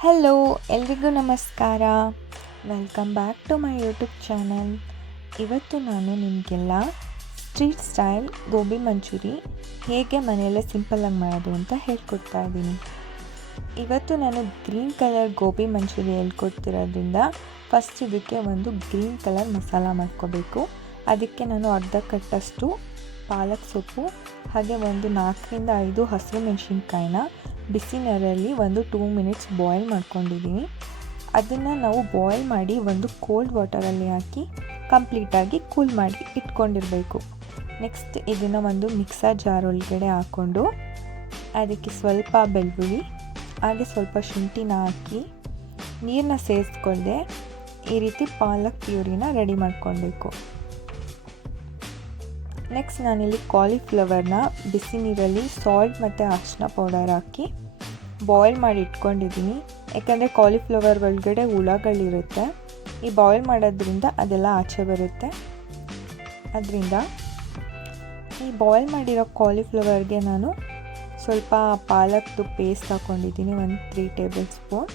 Hello, ಎಲ್ರಿಗೂ ನಮಸ್ಕಾರ. Welcome back to my YouTube channel. ಇವತ್ತು ನಾನು ನಿಮಗೆಲ್ಲ ಸ್ಟ್ರೀಟ್ ಸ್ಟೈಲ್ ಗೋಬಿ ಮಂಚೂರಿ ಹೇಗೆ ಮನೆಯಲ್ಲೇ ಸಿಂಪಲ್ಲಾಗಿ ಮಾಡೋದು ಅಂತ ಹೇಳ್ಕೊಡ್ತಾ ಇದ್ದೀನಿ. ಇವತ್ತು ನಾನು ಗ್ರೀನ್ ಕಲರ್ ಗೋಬಿ ಮಂಚೂರಿ ಹೇಳ್ಕೊಡ್ತಿರೋದ್ರಿಂದ ಫಸ್ಟ್ ಇದಕ್ಕೆ ಒಂದು ಗ್ರೀನ್ ಕಲರ್ ಮಸಾಲ ಮಾಡ್ಕೋಬೇಕು. ಅದಕ್ಕೆ ನಾನು ಅರ್ಧ ಕಟ್ಟಷ್ಟು ಪಾಲಕ್ ಸೊಪ್ಪು ಹಾಗೆ ಒಂದು 4ರಿಂದ 5 ಹಸಿರು ಮೆಣಸಿನ್ಕಾಯಿನ ಬಿಸಿ ನೀರಲ್ಲಿ ಒಂದು 2 ಮಿನಿಟ್ಸ್ ಬಾಯ್ಲ್ ಮಾಡ್ಕೊಂಡಿದ್ದೀನಿ. ಅದನ್ನು ನಾವು ಬಾಯ್ಲ್ ಮಾಡಿ ಒಂದು ಕೋಲ್ಡ್ ವಾಟರಲ್ಲಿ ಹಾಕಿ ಕಂಪ್ಲೀಟಾಗಿ ಕೂಲ್ ಮಾಡಿ ಇಟ್ಕೊಂಡಿರಬೇಕು. ನೆಕ್ಸ್ಟ್ ಇದನ್ನು ಒಂದು ಮಿಕ್ಸರ್ ಜಾರ್ ಒಳಗಡೆ ಹಾಕ್ಕೊಂಡು ಅದಕ್ಕೆ ಸ್ವಲ್ಪ ಬೆಳ್ಳುಳ್ಳಿ ಹಾಗೆ ಸ್ವಲ್ಪ ಶುಂಠಿನ ಹಾಕಿ ನೀರನ್ನ ಸೇರಿಸ್ಕೊಳ್ಳದೆ ಈ ರೀತಿ ಪಾಲಕ್ ಪ್ಯೂರಿನ ರೆಡಿ ಮಾಡ್ಕೊಳ್ಬೇಕು. ನೆಕ್ಸ್ಟ್ ನಾನಿಲ್ಲಿ ಕಾಲಿಫ್ಲವರ್ನ ಬಿಸಿ ನೀರಲ್ಲಿ ಸಾಲ್ಟ್ ಮತ್ತು ಅರಿಶಿನ ಪೌಡರ್ ಹಾಕಿ ಬಾಯ್ಲ್ ಮಾಡಿ ಇಟ್ಕೊಂಡಿದ್ದೀನಿ. ಯಾಕಂದರೆ ಕಾಲಿಫ್ಲವರ್ ಒಳಗಡೆ ಹುಳಗಳಿರುತ್ತೆ. ಈ ಬಾಯ್ಲ್ ಮಾಡೋದ್ರಿಂದ ಅದೆಲ್ಲ ಆಚೆ ಬರುತ್ತೆ. ಅದರಿಂದ ಈ ಬಾಯ್ಲ್ ಮಾಡಿರೋ ಕಾಲಿಫ್ಲವರ್ಗೆ ನಾನು ಸ್ವಲ್ಪ ಪಾಲಕ್ದು ಪೇಸ್ಟ್ ಹಾಕ್ಕೊಂಡಿದ್ದೀನಿ, ಒಂದು 3 ಟೇಬಲ್ ಸ್ಪೂನ್.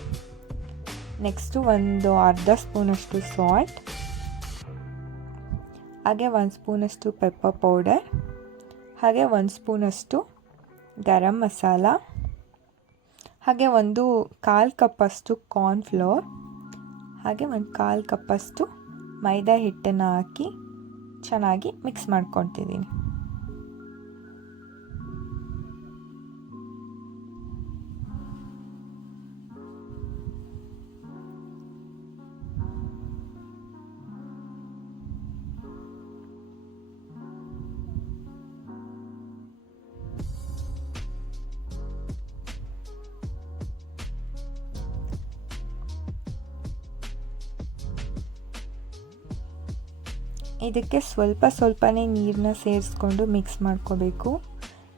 ನೆಕ್ಸ್ಟು ಒಂದು ಅರ್ಧ ಸ್ಪೂನಷ್ಟು ಸಾಲ್ಟ್ ಹಾಗೆ 1 ಸ್ಪೂನಷ್ಟು ಪೆಪ್ಪರ್ ಪೌಡರ್ ಹಾಗೆ 1 ಸ್ಪೂನಷ್ಟು ಗರಂ ಮಸಾಲ ಹಾಗೆ ಒಂದು 1/4 ಕಪ್ಪಷ್ಟು ಕಾರ್ನ್ಫ್ಲೋರ್ ಹಾಗೆ ಒಂದು 1/4 ಕಪ್ಪಷ್ಟು ಮೈದಾ ಹಿಟ್ಟನ್ನು ಹಾಕಿ ಚೆನ್ನಾಗಿ ಮಿಕ್ಸ್ ಮಾಡ್ಕೊತಿದ್ದೀನಿ. ಇದಕ್ಕೆ ಸ್ವಲ್ಪನೇ ನೀರನ್ನ ಸೇರಿಸ್ಕೊಂಡು ಮಿಕ್ಸ್ ಮಾಡ್ಕೋಬೇಕು.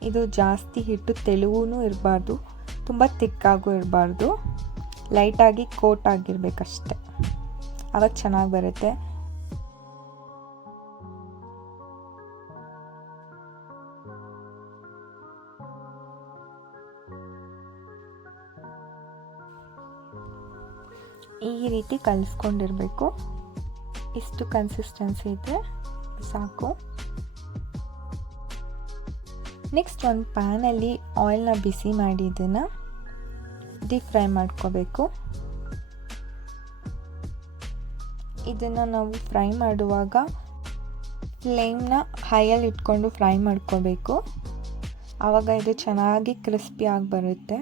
ಇದು ಜಾಸ್ತಿ ಹಿಟ್ಟು ತೆಳುವೂ ಇರಬಾರ್ದು, ತುಂಬ ತಿಕ್ಕಾಗೂ ಇರಬಾರ್ದು, ಲೈಟಾಗಿ ಕೋಟ್ ಆಗಿರಬೇಕಷ್ಟೆ, ಆವಾಗ ಚೆನ್ನಾಗಿ ಬರುತ್ತೆ. ಈ ರೀತಿ ಕಲಿಸ್ಕೊಂಡಿರಬೇಕು. ಇಷ್ಟು ಕನ್ಸಿಸ್ಟೆನ್ಸಿ ಇದ್ದರೆ ಸಾಕು. ನೆಕ್ಸ್ಟ್ ಒಂದು ಪ್ಯಾನಲ್ಲಿ ಆಯಿಲ್ನ ಬಿಸಿ ಮಾಡಿ ಇದನ್ನು ಡೀಪ್ ಫ್ರೈ ಮಾಡ್ಕೋಬೇಕು. ಇದನ್ನು ನಾವು ಫ್ರೈ ಮಾಡುವಾಗ ಫ್ಲೇಮ್ನ ಹೈಯಲ್ಲಿ ಇಟ್ಕೊಂಡು ಫ್ರೈ ಮಾಡ್ಕೋಬೇಕು. ಆವಾಗ ಇದು ಚೆನ್ನಾಗಿ ಕ್ರಿಸ್ಪಿ ಆಗಿ ಬರುತ್ತೆ.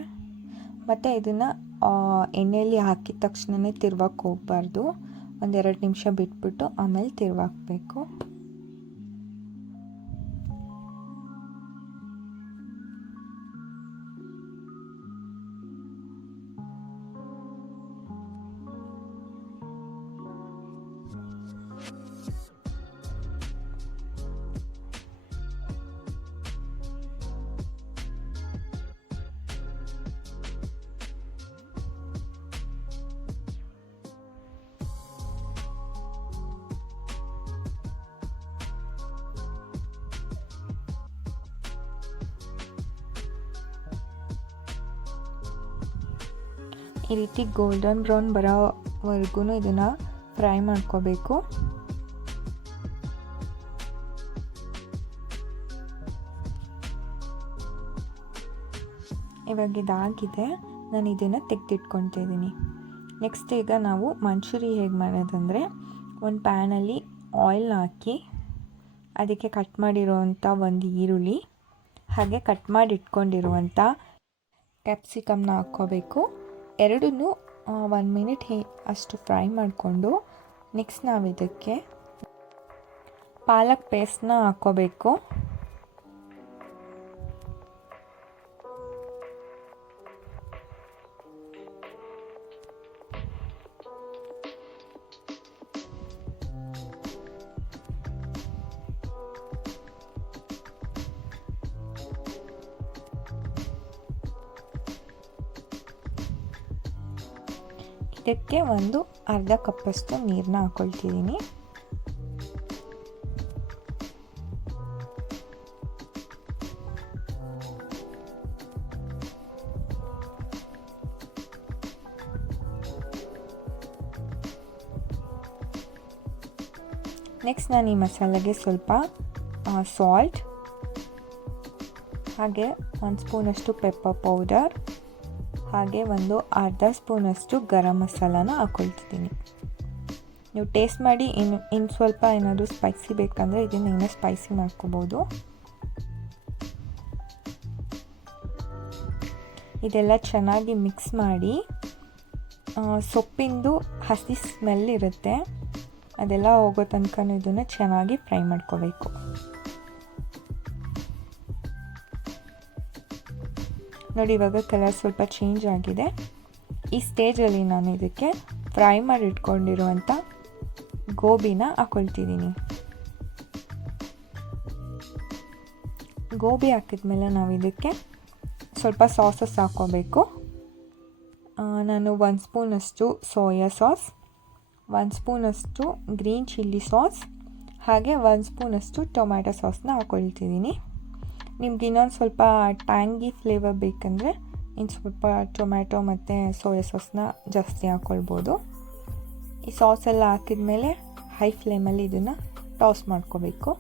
ಮತ್ತು ಇದನ್ನು ಎಣ್ಣೆಯಲ್ಲಿ ಹಾಕಿದ ತಕ್ಷಣವೇ ತಿರ್ವಕ್ಕೆ ಹೋಗಬಾರ್ದು. 1-2 ನಿಮಿಷ ಬಿಟ್ಬಿಟ್ಟು ಆಮೇಲೆ ತಿರ್ವಾಕಬೇಕು. ಈ ರೀತಿ ಗೋಲ್ಡನ್ ಬ್ರೌನ್ ಬರೋವರೆಗೂ ಇದನ್ನು ಫ್ರೈ ಮಾಡ್ಕೋಬೇಕು. ಇವಾಗ ಇದಾಗಿದೆ, ನಾನು ಇದನ್ನು ತೆಗೆದಿಟ್ಕೊತಿದ್ದೀನಿ. ನೆಕ್ಸ್ಟ್ ಈಗ ನಾವು ಮಂಚೂರಿ ಹೇಗೆ ಮಾಡೋದಂದರೆ, ಒಂದು ಪ್ಯಾನಲ್ಲಿ ಆಯಿಲ್ನ ಹಾಕಿ ಅದಕ್ಕೆ ಕಟ್ ಮಾಡಿರುವಂಥ ಒಂದು ಈರುಳ್ಳಿ ಹಾಗೆ ಕಟ್ ಮಾಡಿ ಇಟ್ಕೊಂಡಿರುವಂಥ ಕ್ಯಾಪ್ಸಿಕಮ್ನ ಹಾಕ್ಕೋಬೇಕು. ಎರಡನ್ನೂ 1 ಮಿನಿಟ್ ಅಷ್ಟು ಫ್ರೈ ಮಾಡಿಕೊಂಡು ನೆಕ್ಸ್ಟ್ ನಾವು ಇದಕ್ಕೆ ಪಾಲಕ್ ಪೇಸ್ಟ್ನ ಹಾಕ್ಕೋಬೇಕು. ಇದಕ್ಕೆ ಒಂದು ಅರ್ಧ ಕಪ್ಪಷ್ಟು ನೀರನ್ನ ಹಾಕ್ಕೊಳ್ತಿದ್ದೀನಿ. ನೆಕ್ಸ್ಟ್ ನಾನು ಈ ಮಸಾಲೆಗೆ ಸ್ವಲ್ಪ ಸಾಲ್ಟ್, ಹಾಗೆ 1 ಸ್ಪೂನಷ್ಟು ಪೆಪ್ಪರ್ ಪೌಡರ್, ಹಾಗೆ ಒಂದು ಅರ್ಧ ಸ್ಪೂನಷ್ಟು ಗರಂ ಮಸಾಲಾನ ಹಾಕ್ಕೊಳ್ತಿದ್ದೀನಿ. ನೀವು ಟೇಸ್ಟ್ ಮಾಡಿ ಇನ್ನು ಸ್ವಲ್ಪ ಏನಾದರೂ ಸ್ಪೈಸಿ ಬೇಕಂದರೆ ಇದನ್ನು ಇನ್ನೂ ಸ್ಪೈಸಿ ಮಾಡ್ಕೋಬೋದು. ಇದೆಲ್ಲ ಚೆನ್ನಾಗಿ ಮಿಕ್ಸ್ ಮಾಡಿ, ಸೊಪ್ಪಿಂದು ಹಸಿ ಸ್ಮೆಲ್ ಇರುತ್ತೆ, ಅದೆಲ್ಲ ಹೋಗೋ ತನಕ ಇದನ್ನು ಚೆನ್ನಾಗಿ ಫ್ರೈ ಮಾಡ್ಕೋಬೇಕು. ನೋಡಿ, ಇವಾಗ ಕಲರ್ ಸ್ವಲ್ಪ ಚೇಂಜ್ ಆಗಿದೆ. ಈ ಸ್ಟೇಜಲ್ಲಿ ನಾನು ಇದಕ್ಕೆ ಫ್ರೈ ಮಾಡಿ ಇಟ್ಕೊಂಡಿರುವಂಥ ಗೋಬಿನ ಹಾಕ್ಕೊಳ್ತಿದ್ದೀನಿ. ಗೋಬಿ ಹಾಕಿದ್ಮೇಲೆ ನಾವು ಇದಕ್ಕೆ ಸ್ವಲ್ಪ ಸಾಸಸ್ ಹಾಕ್ಕೋಬೇಕು. ನಾನು 1 ಸ್ಪೂನಷ್ಟು ಸೋಯಾ ಸಾಸ್, 1 ಸ್ಪೂನಷ್ಟು ಗ್ರೀನ್ ಚಿಲ್ಲಿ ಸಾಸ್, ಹಾಗೆ 1 ಸ್ಪೂನಷ್ಟು ಟೊಮ್ಯಾಟೊ ಸಾಸ್ನ ಹಾಕ್ಕೊಳ್ತಿದ್ದೀನಿ. ನಿಮ್ಗೆ ಇನ್ನೊಂದು ಸ್ವಲ್ಪ ಟ್ಯಾಂಗಿ ಫ್ಲೇವರ್ ಬೇಕಂದರೆ ಇನ್ನು ಸ್ವಲ್ಪ ಟೊಮ್ಯಾಟೊ ಮತ್ತು ಸೋಯಾ ಸಾಸ್ನ ಜಾಸ್ತಿ ಹಾಕ್ಕೊಳ್ಬೋದು. ಈ ಸಾಸೆಲ್ಲ ಹಾಕಿದ ಮೇಲೆ ಹೈ ಫ್ಲೇಮಲ್ಲಿ ಇದನ್ನು ಟಾಸ್ ಮಾಡ್ಕೋಬೇಕು.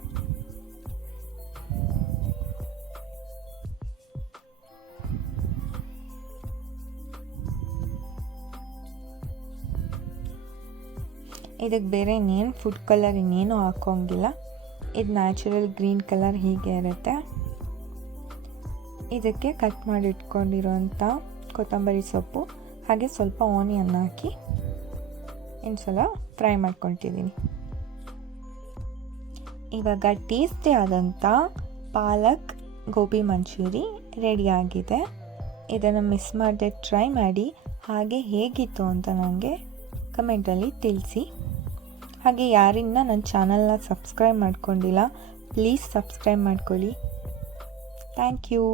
ಇದಕ್ಕೆ ಬೇರೆ ಇನ್ನೇನು ಫುಡ್ ಕಲರ್ ಇನ್ನೇನು ಹಾಕೋಂಗಿಲ್ಲ. ಇದು ನ್ಯಾಚುರಲ್ ಗ್ರೀನ್ ಕಲರ್ ಹೀಗೆ ಇರುತ್ತೆ. ಇದಕ್ಕೆ ಕಟ್ ಮಾಡಿ ಇಟ್ಕೊಂಡಿರೋಂಥ ಕೊತ್ತಂಬರಿ ಸೊಪ್ಪು ಹಾಗೆ ಸ್ವಲ್ಪ ಆನಿಯನ್ ಹಾಕಿ ಇನ್ನೊಂದ್ಸಲ ಫ್ರೈ ಮಾಡ್ಕೊಳ್ತಿದ್ದೀನಿ. ಇವಾಗ ಟೇಸ್ಟಿ ಆದಂಥ ಪಾಲಕ್ ಗೋಬಿ ಮಂಚೂರಿ ರೆಡಿಯಾಗಿದೆ. ಇದನ್ನು ಮಿಸ್ ಮಾಡದೆ ಟ್ರೈ ಮಾಡಿ, ಹಾಗೆ ಹೇಗಿತ್ತು ಅಂತ ನನಗೆ ಕಮೆಂಟಲ್ಲಿ ತಿಳಿಸಿ. ಹಾಗೆ ಯಾರಿಂದ ನನ್ನ ಚಾನಲ್ನ ಸಬ್ಸ್ಕ್ರೈಬ್ ಮಾಡ್ಕೊಂಡಿಲ್ಲ, ಪ್ಲೀಸ್ ಸಬ್ಸ್ಕ್ರೈಬ್ ಮಾಡ್ಕೊಳ್ಳಿ. Thank you.